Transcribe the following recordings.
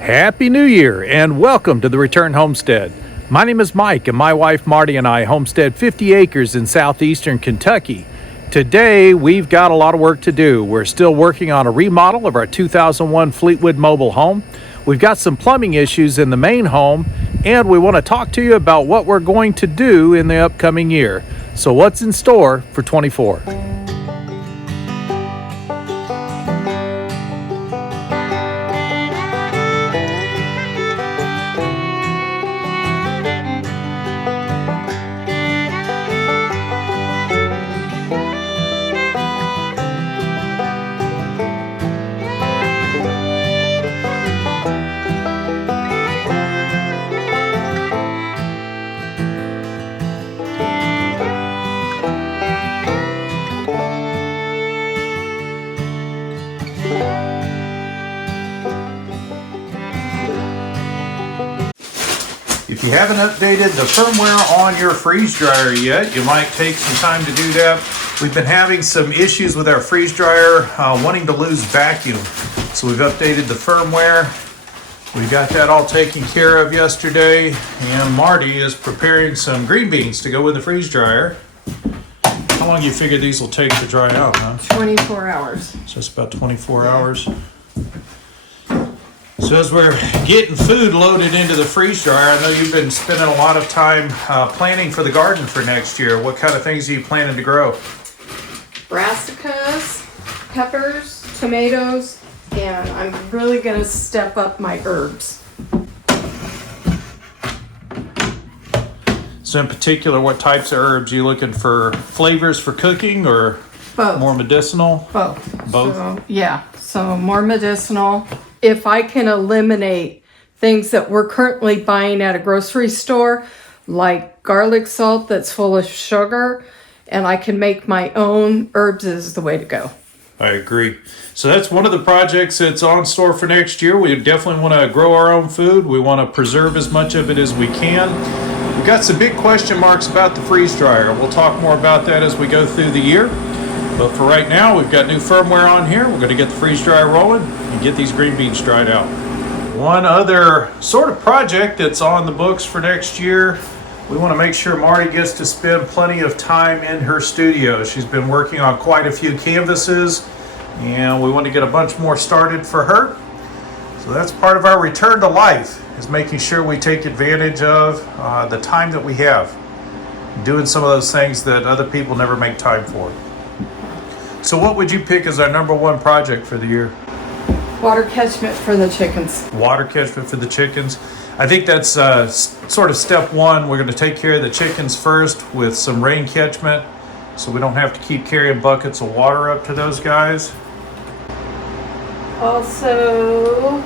Happy New Year and welcome to the Return Homestead. My name is Mike and my wife Marty and I homestead 50 acres in southeastern Kentucky. Today we've got a lot of work to do. We're still working on a remodel of our 2001 Fleetwood mobile home. We've got some plumbing issues in the main home and we want to talk to you about what we're going to do in the upcoming year. So what's in store for 24? If you haven't updated the firmware on your freeze dryer yet, you might take some time to do that. We've been having some issues with our freeze dryer wanting to lose vacuum. So we've updated the firmware. We got that all taken care of yesterday, and Marty is preparing some green beans to go in the freeze dryer. How long do you figure these will take to dry out, huh? 24 hours. So it's about 24 hours. So as we're getting food loaded into the freeze dryer, I know you've been spending a lot of time planning for the garden for next year. What kind of things are you planning to grow? Brassicas, peppers, tomatoes, and I'm really going to step up my herbs. So in particular, what types of herbs? Are you looking for flavors for cooking or Both. more medicinal? Both. Both? So more medicinal. If I can eliminate things that we're currently buying at a grocery store, like garlic salt that's full of sugar, and I can make my own, herbs is the way to go. I agree. So that's one of the projects that's on store for next year. We definitely want to grow our own food. We want to preserve as much of it as we can. We've got some big question marks about the freeze dryer. We'll talk more about that as we go through the year. But for right now, we've got new firmware on here. We're going to get the freeze dryer rolling and get these green beans dried out. One other sort of project that's on the books for next year, we want to make sure Marty gets to spend plenty of time in her studio. She's been working on quite a few canvases, and we want to get a bunch more started for her. So that's part of our return to life, is making sure we take advantage of the time that we have, doing some of those things that other people never make time for. So what would you pick as our number one project for the year? Water catchment for the chickens. Water catchment for the chickens. I think that's sort of step one. We're going to take care of the chickens first with some rain catchment, so we don't have to keep carrying buckets of water up to those guys. Also,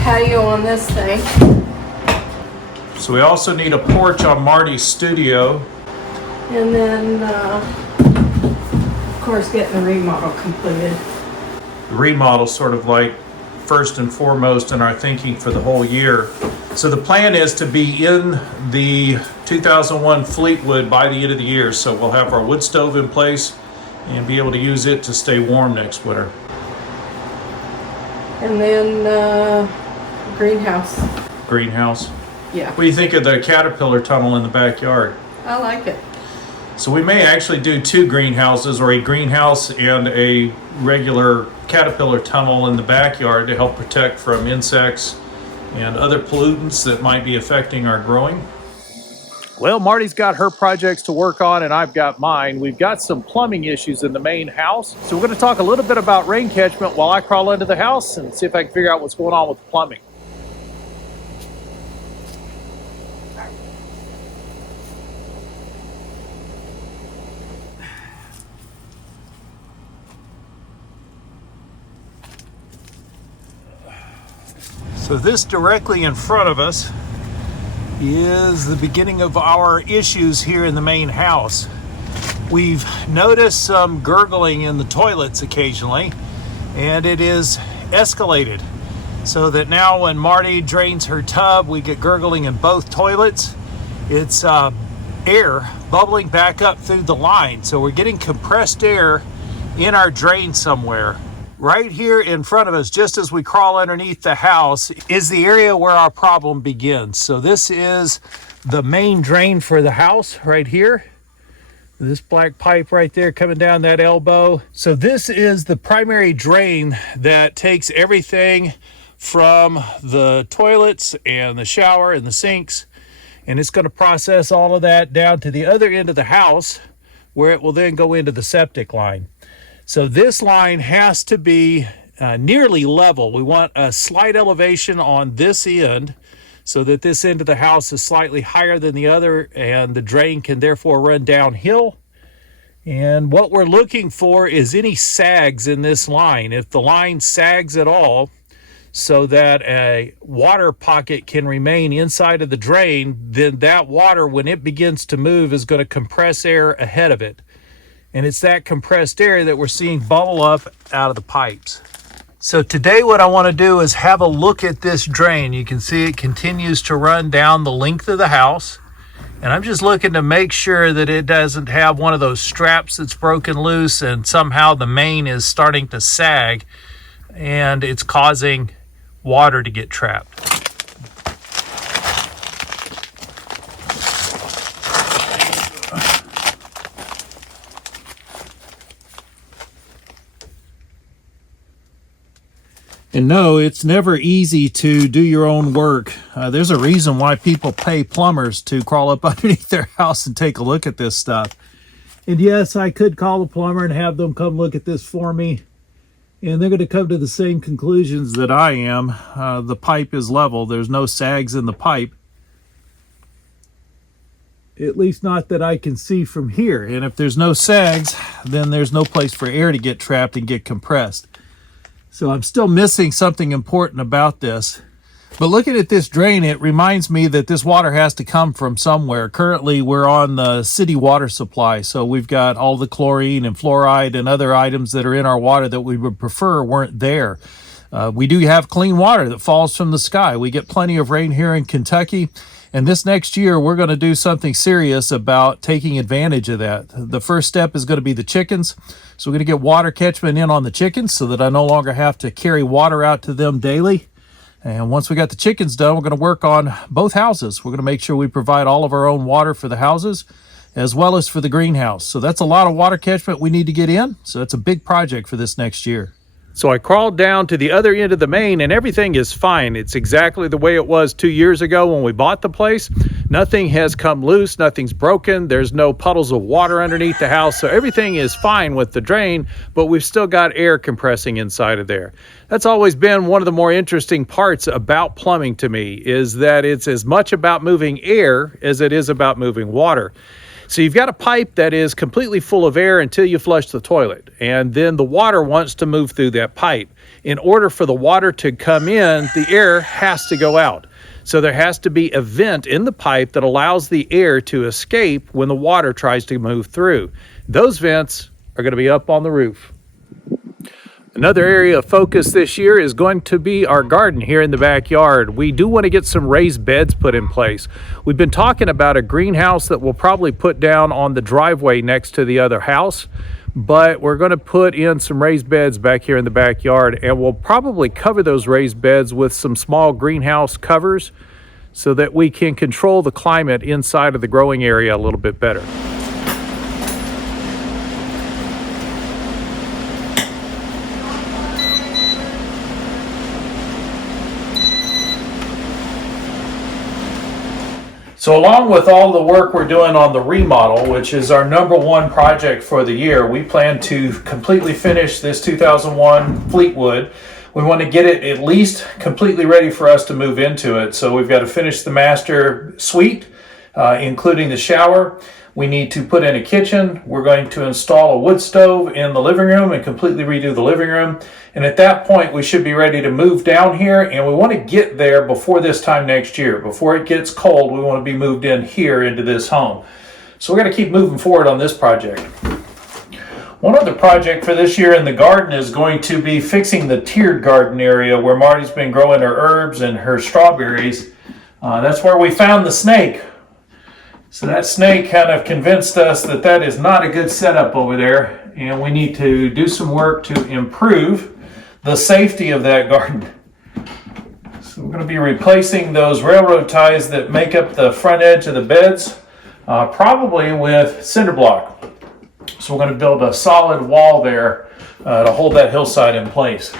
patio on this thing. So we also need a porch on Marty's studio. And then, of course, getting the remodel completed. The remodel sort of like first and foremost in our thinking for the whole year. So the plan is to be in the 2001 Fleetwood by the end of the year. So we'll have our wood stove in place and be able to use it to stay warm next winter. And then greenhouse. Greenhouse. Yeah. What do you think of the caterpillar tunnel in the backyard? I like it. So we may actually do two greenhouses, or a greenhouse and a regular caterpillar tunnel in the backyard to help protect from insects and other pollutants that might be affecting our growing. Well, Marty's got her projects to work on and I've got mine. We've got some plumbing issues in the main house. So we're going to talk a little bit about rain catchment while I crawl into the house and see if I can figure out what's going on with the plumbing. So this directly in front of us is the beginning of our issues here in the main house. We've noticed some gurgling in the toilets occasionally, and it is escalated. So that now when Marty drains her tub, we get gurgling in both toilets. It's air bubbling back up through the line. So we're getting compressed air in our drain somewhere. Right here in front of us, just as we crawl underneath the house, is the area where our problem begins. So this is the main drain for the house right here. This black pipe right there coming down that elbow. So this is the primary drain that takes everything from the toilets and the shower and the sinks, and it's going to process all of that down to the other end of the house where it will then go into the septic line. So this line has to be nearly level. We want a slight elevation on this end so that this end of the house is slightly higher than the other, and the drain can therefore run downhill. And what we're looking for is any sags in this line. If the line sags at all so that a water pocket can remain inside of the drain, then that water, when it begins to move, is going to compress air ahead of it. And it's that compressed air that we're seeing bubble up out of the pipes. So today what I want to do is have a look at this drain. You can see it continues to run down the length of the house. And I'm just looking to make sure that it doesn't have one of those straps that's broken loose and somehow the main is starting to sag and it's causing water to get trapped. And no, it's never easy to do your own work. There's a reason why people pay plumbers to crawl up underneath their house and take a look at this stuff. And yes, I could call a plumber and have them come look at this for me, and they're going to come to the same conclusions that I am. The pipe is level. There's no sags in the pipe. At least not that I can see from here. And if there's no sags, then there's no place for air to get trapped and get compressed. So I'm still missing something important about this. But looking at this drain, it reminds me that this water has to come from somewhere. Currently, we're on the city water supply, so we've got all the chlorine and fluoride and other items that are in our water that we would prefer weren't there. We do have clean water that falls from the sky. We get plenty of rain here in Kentucky, and this next year, we're going to do something serious about taking advantage of that. The first step is going to be the chickens. So we're going to get water catchment in on the chickens so that I no longer have to carry water out to them daily. And once we got the chickens done, we're going to work on both houses. We're going to make sure we provide all of our own water for the houses as well as for the greenhouse. So that's a lot of water catchment we need to get in. So that's a big project for this next year. So I crawled down to the other end of the main and everything is fine. It's exactly the way it was 2 years ago when we bought the place. Nothing has come loose, nothing's broken, there's no puddles of water underneath the house, so everything is fine with the drain, but we've still got air compressing inside of there. That's always been one of the more interesting parts about plumbing to me, is that it's as much about moving air as it is about moving water. So you've got a pipe that is completely full of air until you flush the toilet, and then the water wants to move through that pipe. In order for the water to come in, the air has to go out. So there has to be a vent in the pipe that allows the air to escape when the water tries to move through. Those vents are going to be up on the roof. Another area of focus this year is going to be our garden here in the backyard. We do want to get some raised beds put in place. We've been talking about a greenhouse that we'll probably put down on the driveway next to the other house, but we're going to put in some raised beds back here in the backyard, and we'll probably cover those raised beds with some small greenhouse covers so that we can control the climate inside of the growing area a little bit better. So along with all the work we're doing on the remodel, which is our #1 project for the year, we plan to completely finish this 2001 Fleetwood. We want to get it at least completely ready for us to move into it. So we've got to finish the master suite, including the shower. We need to put in a kitchen. We're going to install a wood stove in the living room and completely redo the living room. And at that point, we should be ready to move down here, and we want to get there before this time next year. Before it gets cold, we want to be moved in here into this home. So we're going to keep moving forward on this project. One other project for this year in the garden is going to be fixing the tiered garden area where Marty's been growing her herbs and her strawberries. That's where we found the snake. So that snake kind of convinced us that that is not a good setup over there, and we need to do some work to improve the safety of that garden. So we're going to be replacing those railroad ties that make up the front edge of the beds, probably with cinder block. So we're going to build a solid wall there to hold that hillside in place.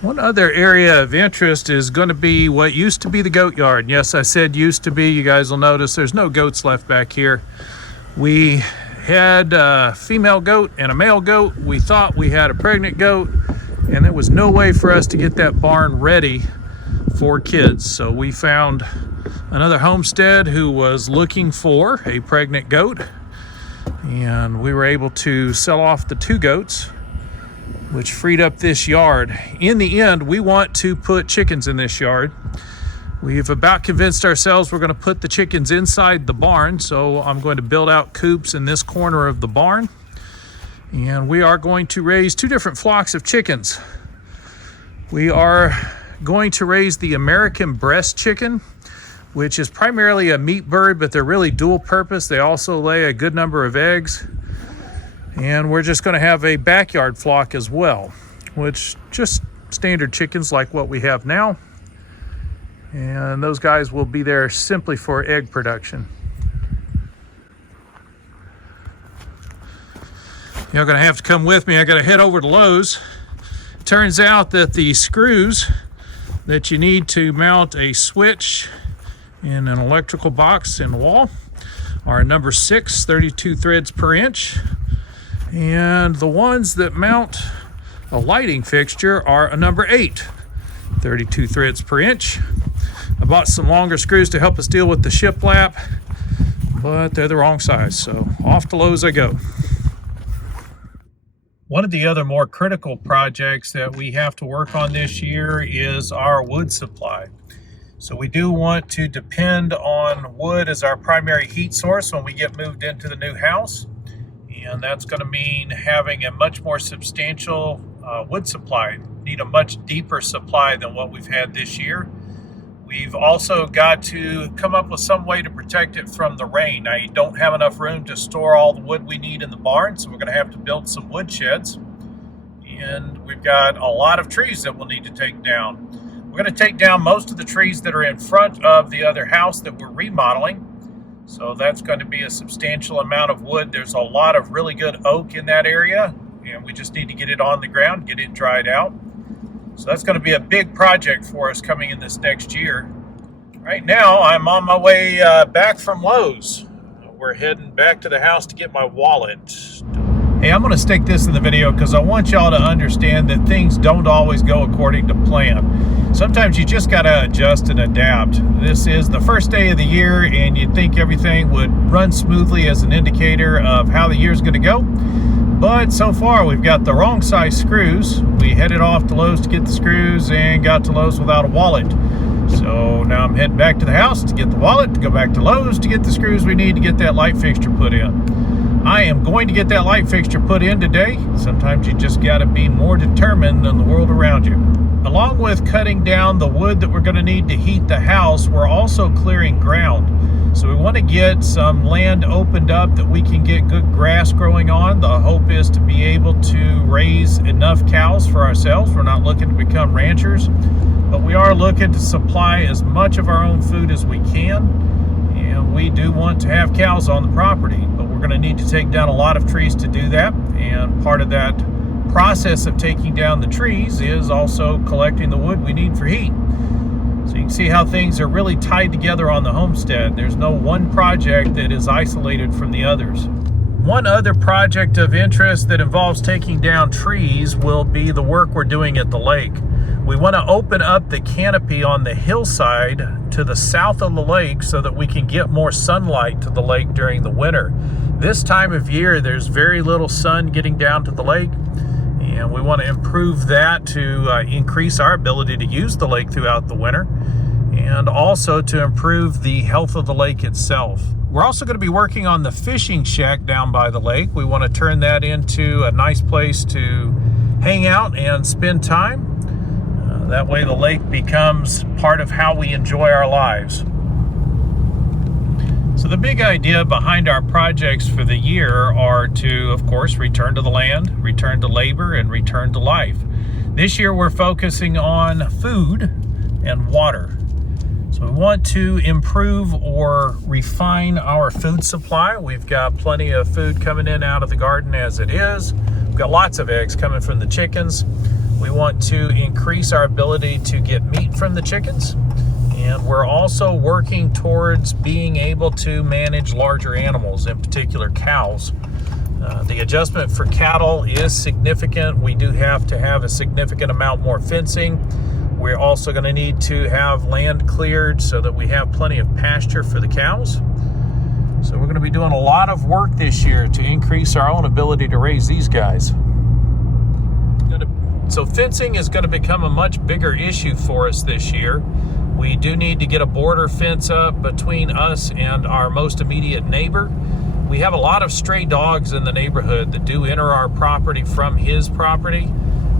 One other area of interest is going to be what used to be the goat yard. Yes, I said used to be. You guys will notice there's no goats left back here. We had a female goat and a male goat. We thought we had a pregnant goat, and there was no way for us to get that barn ready for kids. So we found another homestead who was looking for a pregnant goat, and we were able to sell off the 2 goats, which freed up this yard. In the end, we want to put chickens in this yard. We've about convinced ourselves we're going to put the chickens inside the barn, so I'm going to build out coops in this corner of the barn, and we are going to raise 2 different flocks of chickens. We are going to raise the American breast chicken, which is primarily a meat bird, but they're really dual purpose. They also lay a good number of eggs. And we're just going to have a backyard flock as well, which just standard chickens like what we have now. And those guys will be there simply for egg production. You're going to have to come with me. I got to head over to Lowe's. Turns out that the screws that you need to mount a switch in an electrical box in the wall are number 6, 32 threads per inch. And the ones that mount a lighting fixture are a number 8, 32 threads per inch. I bought some longer screws to help us deal with the shiplap, but they're the wrong size, so off to Lowe's I go. One of the other more critical projects that we have to work on this year is our wood supply. So we do want to depend on wood as our primary heat source when we get moved into the new house. And that's going to mean having a much more substantial wood supply. Need a much deeper supply than what we've had this year. We've also got to come up with some way to protect it from the rain. Now, you don't have enough room to store all the wood we need in the barn, so we're going to have to build some wood sheds. And we've got a lot of trees that we'll need to take down. We're going to take down most of the trees that are in front of the other house that we're remodeling. So that's going to be a substantial amount of wood. There's a lot of really good oak in that area, and we just need to get it on the ground, get it dried out. So that's going to be a big project for us coming in this next year. Right now, I'm on my way back from Lowe's. We're heading back to the house to get my wallet. Hey, I'm going to stick this in the video because I want y'all to understand that things don't always go according to plan. Sometimes you just got to adjust and adapt. This is the first day of the year, and you'd think everything would run smoothly as an indicator of how the year's going to go. But so far, we've got the wrong size screws. We headed off to Lowe's to get the screws and got to Lowe's without a wallet. So now I'm heading back to the house to get the wallet, to go back to Lowe's to get the screws we need to get that light fixture put in. I am going to get that light fixture put in today. Sometimes you just got to be more determined than the world around you. Along with cutting down the wood that we're going to need to heat the house, we're also clearing ground. So we want to get some land opened up that we can get good grass growing on. The hope is to be able to raise enough cows for ourselves. We're not looking to become ranchers, but we are looking to supply as much of our own food as we can. And we do want to have cows on the property, but we're going to need to take down a lot of trees to do that. And part of that process of taking down the trees is also collecting the wood we need for heat. So you can see how things are really tied together on the homestead. There's no one project that is isolated from the others. One other project of interest that involves taking down trees will be the work we're doing at the lake. We want to open up the canopy on the hillside to the south of the lake so that we can get more sunlight to the lake during the winter. This time of year, there's very little sun getting down to the lake, and we want to improve that to increase our ability to use the lake throughout the winter, and also to improve the health of the lake itself. We're also going to be working on the fishing shack down by the lake. We want to turn that into a nice place to hang out and spend time. That way the lake becomes part of how we enjoy our lives. So the big idea behind our projects for the year are to, of course, return to the land, return to labor, and return to life. This year we're focusing on food and water. So we want to improve or refine our food supply. We've got plenty of food coming in out of the garden as it is. We've got lots of eggs coming from the chickens. We want to increase our ability to get meat from the chickens. And we're also working towards being able to manage larger animals, in particular cows. The adjustment for cattle is significant. We do have to have a significant amount more fencing. We're also going to need to have land cleared so that we have plenty of pasture for the cows. So we're going to be doing a lot of work this year to increase our own ability to raise these guys. So fencing is going to become a much bigger issue for us this year. We do need to get a border fence up between us and our most immediate neighbor. We have a lot of stray dogs in the neighborhood that do enter our property from his property,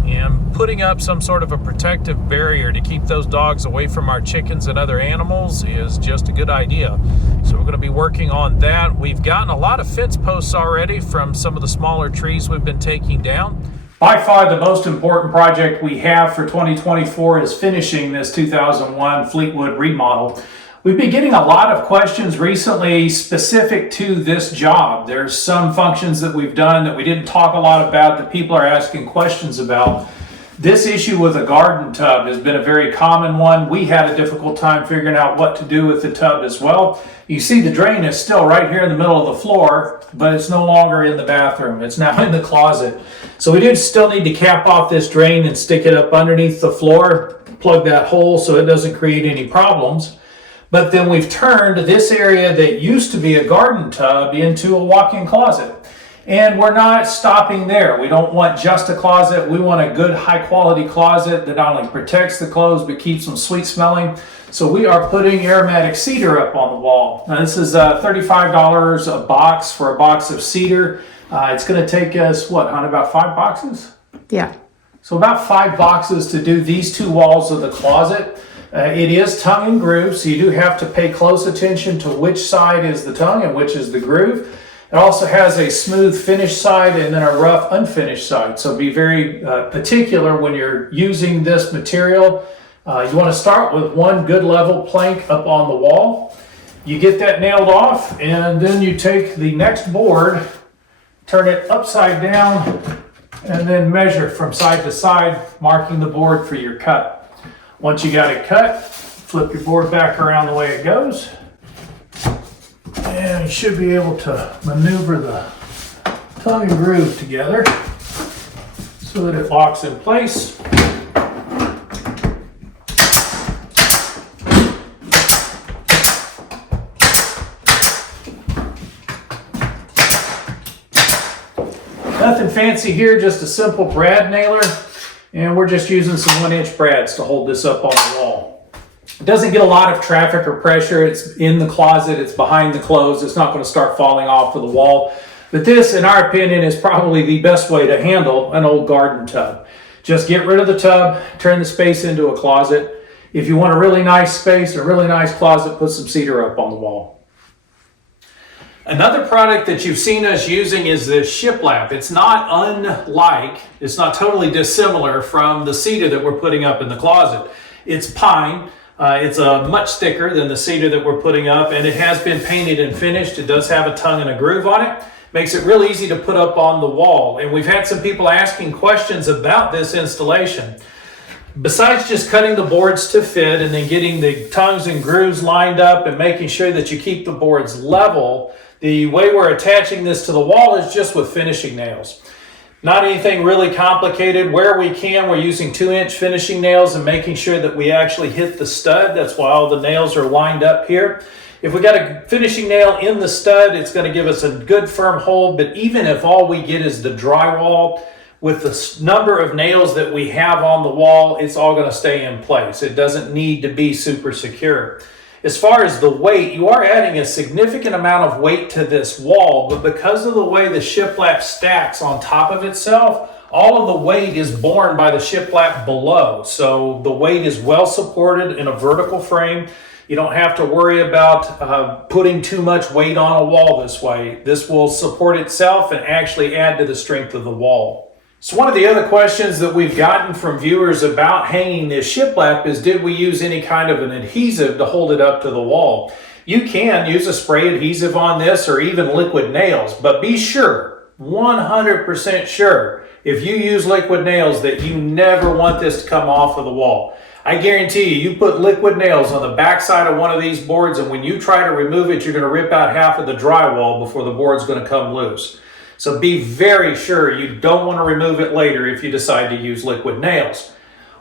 and putting up some sort of a protective barrier to keep those dogs away from our chickens and other animals is just a good idea. So we're going to be working on that. We've gotten a lot of fence posts already from some of the smaller trees we've been taking down. By far the most important project we have for 2024 is finishing this 2001 Fleetwood remodel. We've been getting a lot of questions recently specific to this job. There's some functions that we've done that we didn't talk a lot about that people are asking questions about. This issue with a garden tub has been a very common one. We had a difficult time figuring out what to do with the tub as well. You see the drain is still right here in the middle of the floor, but it's no longer in the bathroom. It's now in the closet. So we do still need to cap off this drain and stick it up underneath the floor, plug that hole so it doesn't create any problems. But then we've turned this area that used to be a garden tub into a walk-in closet. And we're not stopping there. We don't want just a closet. We want a good high-quality closet that not only protects the clothes but keeps them sweet smelling. So we are putting aromatic cedar up on the wall. Now this is $35 a box for a box of cedar. It's going to take us, what, hon, about 5 boxes? Yeah. So about 5 boxes to do these 2 walls of the closet. It is tongue and groove, so you do have to pay close attention to which side is the tongue and which is the groove. It also has a smooth finished side and then a rough unfinished side. So be very particular when you're using this material. You want to start with one good level plank up on the wall. You get that nailed off, and then you take the next board, turn it upside down, and then measure from side to side, marking the board for your cut. Once you got it cut, flip your board back around the way it goes. And you should be able to maneuver the tongue and groove together so that it locks in place. Nothing fancy here, just a simple brad nailer. And we're just using some 1-inch brads to hold this up on the wall. It doesn't get a lot of traffic or pressure. It's in the closet, it's behind the clothes. It's not going to start falling off of the wall. But this, in our opinion, is probably the best way to handle an old garden tub. Just get rid of the tub, turn the space into a closet. If you want a really nice space, a really nice closet, put some cedar up on the wall. Another product that you've seen us using is this shiplap. It's not it's not totally dissimilar from the cedar that we're putting up in the closet. It's pine. It's much thicker than the cedar that we're putting up, and it has been painted and finished. It does have a tongue and a groove on it. Makes it real easy to put up on the wall. And we've had some people asking questions about this installation. Besides just cutting the boards to fit and then getting the tongues and grooves lined up and making sure that you keep the boards level, the way we're attaching this to the wall is just with finishing nails. Not anything really complicated. Where we can, we're using 2-inch finishing nails and making sure that we actually hit the stud. That's why all the nails are lined up here. If we got a finishing nail in the stud, it's going to give us a good firm hold. But even if all we get is the drywall, with the number of nails that we have on the wall, it's all going to stay in place. It doesn't need to be super secure. As far as the weight, you are adding a significant amount of weight to this wall, but because of the way the shiplap stacks on top of itself, all of the weight is borne by the shiplap below. So the weight is well supported in a vertical frame You don't have to worry about putting too much weight on a wall this way. This will support itself and actually add to the strength of the wall. So one of the other questions that we've gotten from viewers about hanging this shiplap is, did we use any kind of an adhesive to hold it up to the wall? You can use a spray adhesive on this or even liquid nails, but be sure, 100% sure, if you use liquid nails, that you never want this to come off of the wall. I guarantee you, you put liquid nails on the backside of one of these boards, and when you try to remove it, you're going to rip out half of the drywall before the board's going to come loose. So be very sure you don't want to remove it later if you decide to use liquid nails.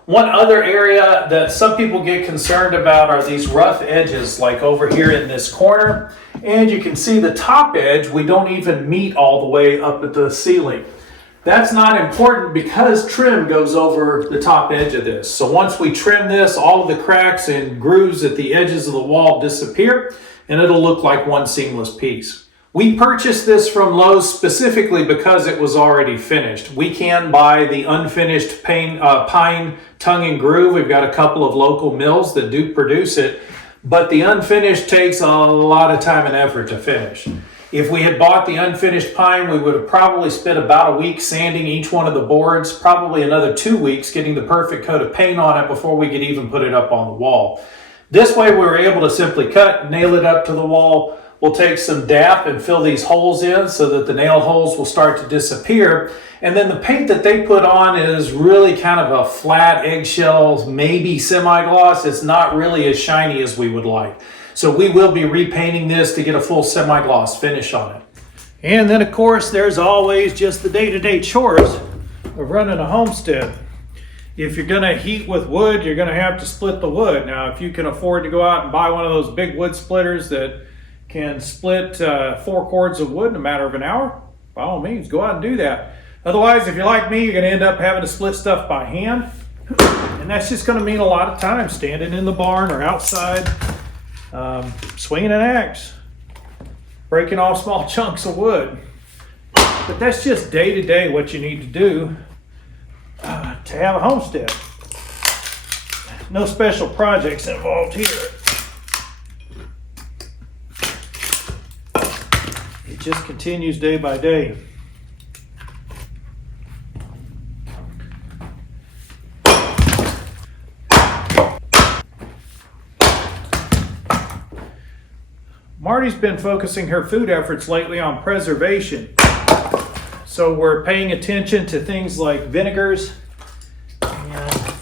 One other area that some people get concerned about are these rough edges, like over here in this corner. And you can see the top edge, we don't even meet all the way up at the ceiling. That's not important because trim goes over the top edge of this. So once we trim this, all of the cracks and grooves at the edges of the wall disappear, and it'll look like one seamless piece. We purchased this from Lowe's specifically because it was already finished. We can buy the unfinished pine tongue and groove. We've got a couple of local mills that do produce it, but the unfinished takes a lot of time and effort to finish. If we had bought the unfinished pine, we would have probably spent about a week sanding each one of the boards, probably another 2 weeks getting the perfect coat of paint on it before we could even put it up on the wall. This way we were able to simply cut, nail it up to the wall. We'll take some DAP and fill these holes in so that the nail holes will start to disappear. And then the paint that they put on is really kind of a flat eggshell, maybe semi-gloss. It's not really as shiny as we would like. So we will be repainting this to get a full semi-gloss finish on it. And then of course there's always just the day-to-day chores of running a homestead. If you're gonna heat with wood, you're gonna have to split the wood. Now if you can afford to go out and buy one of those big wood splitters that can split 4 cords of wood in a matter of an hour, by all means, go out and do that. Otherwise, if you're like me, you're going to end up having to split stuff by hand. And that's just going to mean a lot of time standing in the barn or outside, swinging an axe, breaking off small chunks of wood. But that's just day to day what you need to do to have a homestead. No special projects involved here. It just continues day by day. Marty's been focusing her food efforts lately on preservation. So we're paying attention to things like vinegars and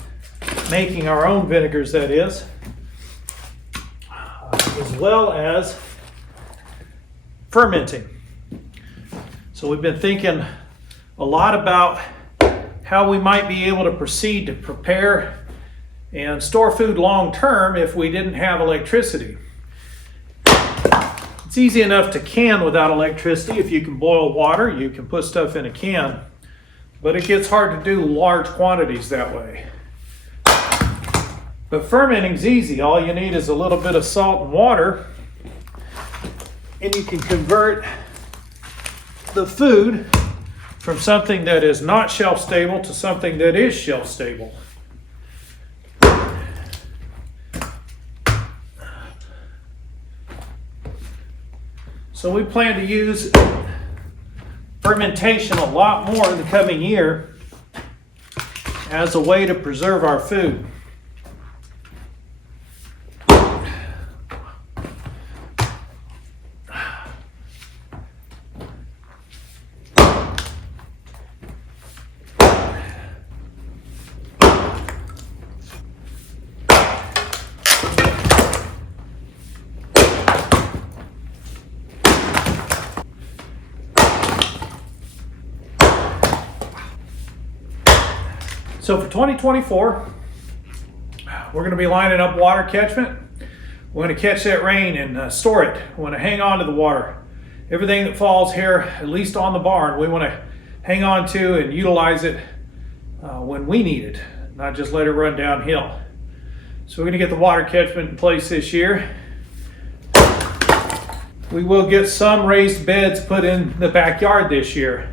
making our own vinegars, that is, as well as fermenting. So we've been thinking a lot about how we might be able to proceed to prepare and store food long term if we didn't have electricity. It's easy enough to can without electricity. If you can boil water, you can put stuff in a can, but it gets hard to do large quantities that way. But fermenting's easy. All you need is a little bit of salt and water, and you can convert the food from something that is not shelf stable to something that is shelf stable. So we plan to use fermentation a lot more in the coming year as a way to preserve our food. So for 2024, we're going to be lining up water catchment. We're going to catch that rain and store it. We want to hang on to the water. Everything that falls here, at least on the barn, we want to hang on to and utilize it when we need it, not just let it run downhill. So we're going to get the water catchment in place this year. We will get some raised beds put in the backyard this year.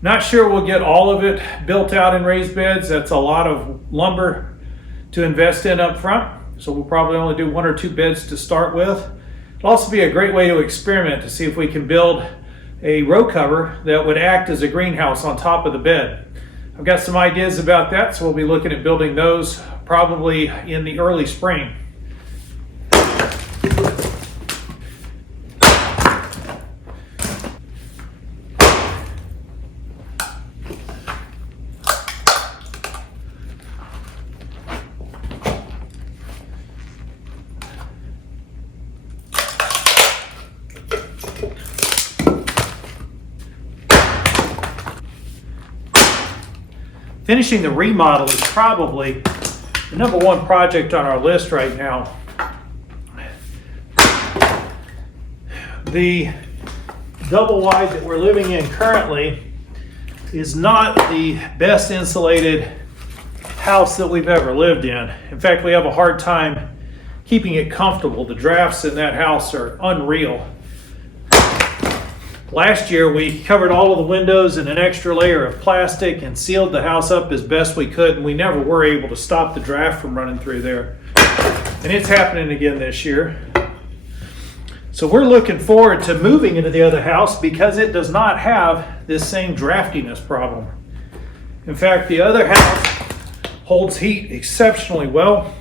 Not sure we'll get all of it built out in raised beds. That's a lot of lumber to invest in up front. So we'll probably only do 1 or 2 beds to start with. It'll also be a great way to experiment to see if we can build a row cover that would act as a greenhouse on top of the bed. I've got some ideas about that, so we'll be looking at building those probably in the early spring. Finishing the remodel is probably the number 1 project on our list right now. The double wide that we're living in currently is not the best insulated house that we've ever lived in. In fact, we have a hard time keeping it comfortable. The drafts in that house are unreal. Last year, we covered all of the windows in an extra layer of plastic and sealed the house up as best we could, and we never were able to stop the draft from running through there. And it's happening again this year. So we're looking forward to moving into the other house because it does not have this same draftiness problem. In fact, the other house holds heat exceptionally well.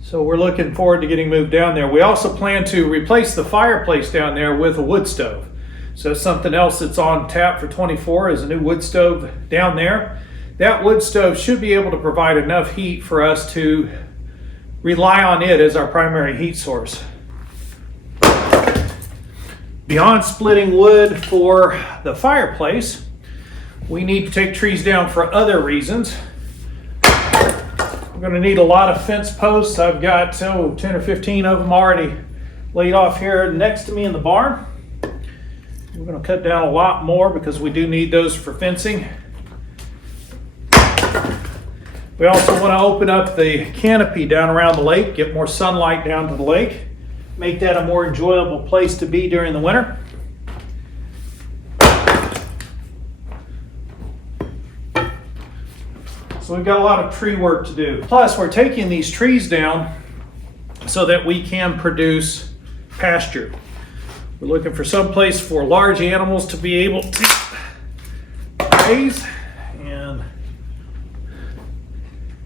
So we're looking forward to getting moved down there. We also plan to replace the fireplace down there with a wood stove. So something else that's on tap for 24 is a new wood stove down there. That wood stove should be able to provide enough heat for us to rely on it as our primary heat source. Beyond splitting wood for the fireplace, we need to take trees down for other reasons. We're going to need a lot of fence posts. I've got 10 or 15 of them already laid off here next to me in the barn. We're going to cut down a lot more because we do need those for fencing. We also want to open up the canopy down around the lake, get more sunlight down to the lake, make that a more enjoyable place to be during the winter. So we've got a lot of tree work to do. Plus, we're taking these trees down so that we can produce pasture. We're looking for some place for large animals to be able to graze, and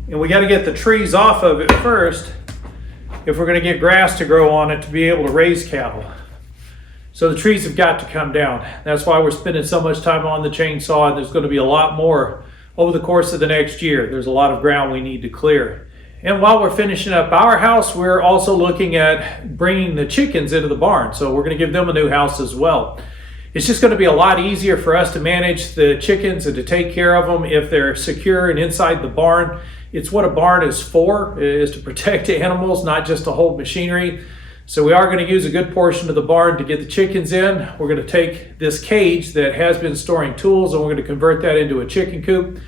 we got to get the trees off of it first if we're going to get grass to grow on it to be able to raise cattle. So the trees have got to come down. That's why we're spending so much time on the chainsaw, and there's going to be a lot more over the course of the next year. There's a lot of ground we need to clear. And while we're finishing up our house, we're also looking at bringing the chickens into the barn. So we're going to give them a new house as well. It's just going to be a lot easier for us to manage the chickens and to take care of them if they're secure and inside the barn. It's what a barn is for, is to protect animals, not just to hold machinery. So we are going to use a good portion of the barn to get the chickens in. We're going to take this cage that has been storing tools and we're going to convert that into a chicken coop.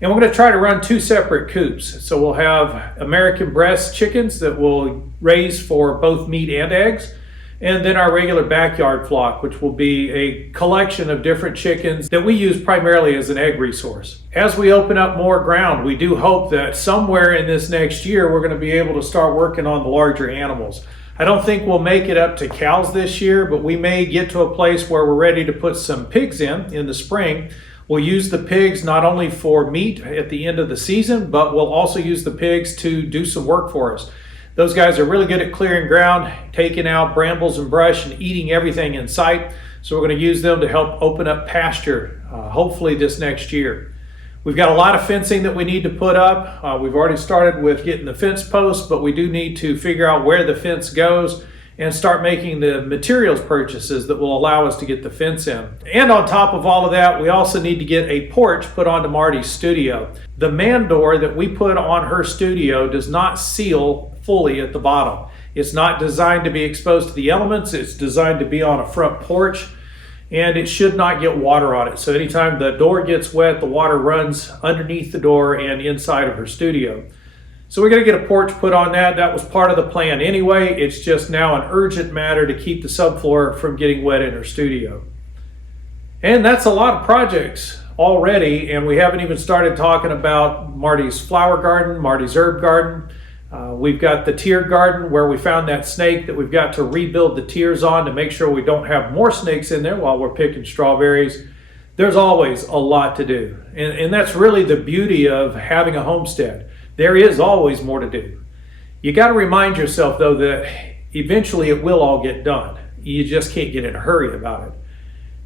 And we're going to try to run 2 separate coops. So we'll have American breast chickens that will raise for both meat and eggs. And then our regular backyard flock, which will be a collection of different chickens that we use primarily as an egg resource. As we open up more ground, we do hope that somewhere in this next year, we're going to be able to start working on the larger animals. I don't think we'll make it up to cows this year, but we may get to a place where we're ready to put some pigs in the spring. We'll use the pigs not only for meat at the end of the season, but we'll also use the pigs to do some work for us. Those guys are really good at clearing ground, taking out brambles and brush and eating everything in sight. So we're going to use them to help open up pasture, hopefully this next year. We've got a lot of fencing that we need to put up. We've already started with getting the fence posts, but we do need to figure out where the fence goes and start making the materials purchases that will allow us to get the fence in. And on top of all of that, we also need to get a porch put onto Marty's studio. The man door that we put on her studio does not seal fully at the bottom. It's not designed to be exposed to the elements. It's designed to be on a front porch, and it should not get water on it. So anytime the door gets wet, the water runs underneath the door and inside of her studio. So we're going to get a porch put on that. That was part of the plan anyway. It's just now an urgent matter to keep the subfloor from getting wet in her studio. And that's a lot of projects already, and we haven't even started talking about Marty's flower garden, Marty's herb garden. We've got the tier garden where we found that snake that we've got to rebuild the tiers on to make sure we don't have more snakes in there while we're picking strawberries. There's always a lot to do. And that's really the beauty of having a homestead. There is always more to do. You got to remind yourself, though, that eventually it will all get done. You just can't get in a hurry about it.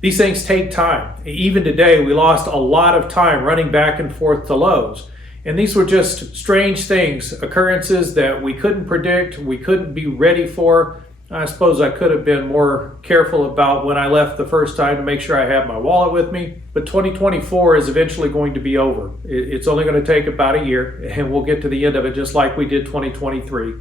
These things take time. Even today, we lost a lot of time running back and forth to Lowe's. And these were just strange things, occurrences that we couldn't predict, we couldn't be ready for. I suppose I could have been more careful about when I left the first time to make sure I had my wallet with me. But 2024 is eventually going to be over. It's only going to take about a year, and we'll get to the end of it just like we did 2023.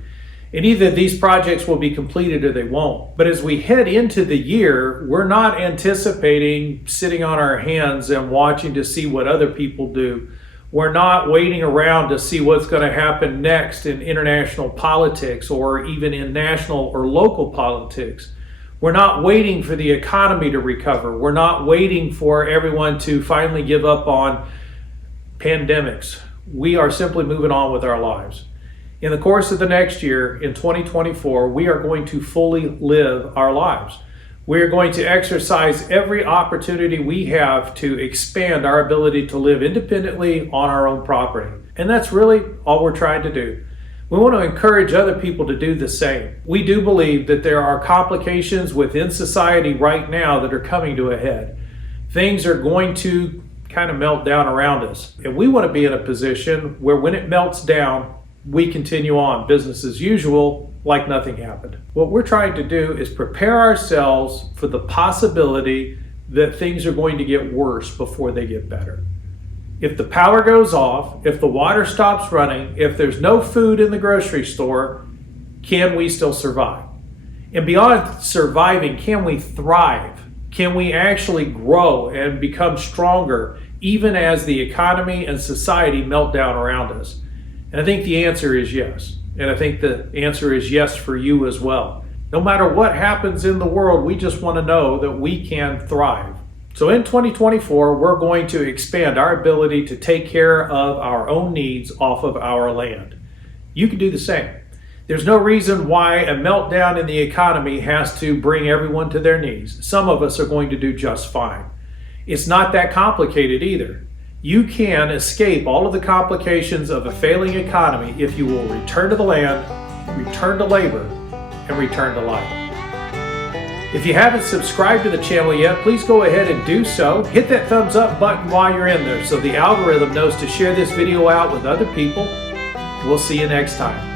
And either these projects will be completed or they won't. But as we head into the year, we're not anticipating sitting on our hands and watching to see what other people do. We're not waiting around to see what's going to happen next in international politics or even in national or local politics. We're not waiting for the economy to recover. We're not waiting for everyone to finally give up on pandemics. We are simply moving on with our lives. In the course of the next year, in 2024, we are going to fully live our lives. We are going to exercise every opportunity we have to expand our ability to live independently on our own property. And that's really all we're trying to do. We want to encourage other people to do the same. We do believe that there are complications within society right now that are coming to a head. Things are going to kind of melt down around us. And we want to be in a position where when it melts down, we continue on business as usual, like nothing happened. What we're trying to do is prepare ourselves for the possibility that things are going to get worse before they get better. If the power goes off, if the water stops running, if there's no food in the grocery store, can we still survive? And beyond surviving, can we thrive? Can we actually grow and become stronger even as the economy and society melt down around us? And I think the answer is yes. And I think the answer is yes for you as well. No matter what happens in the world, we just want to know that we can thrive. So in 2024, we're going to expand our ability to take care of our own needs off of our land. You can do the same. There's no reason why a meltdown in the economy has to bring everyone to their knees. Some of us are going to do just fine. It's not that complicated either. You can escape all of the complications of a failing economy if you will return to the land, return to labor, and return to life. If you haven't subscribed to the channel yet, please go ahead and do so. Hit that thumbs up button while you're in there so the algorithm knows to share this video out with other people. We'll see you next time.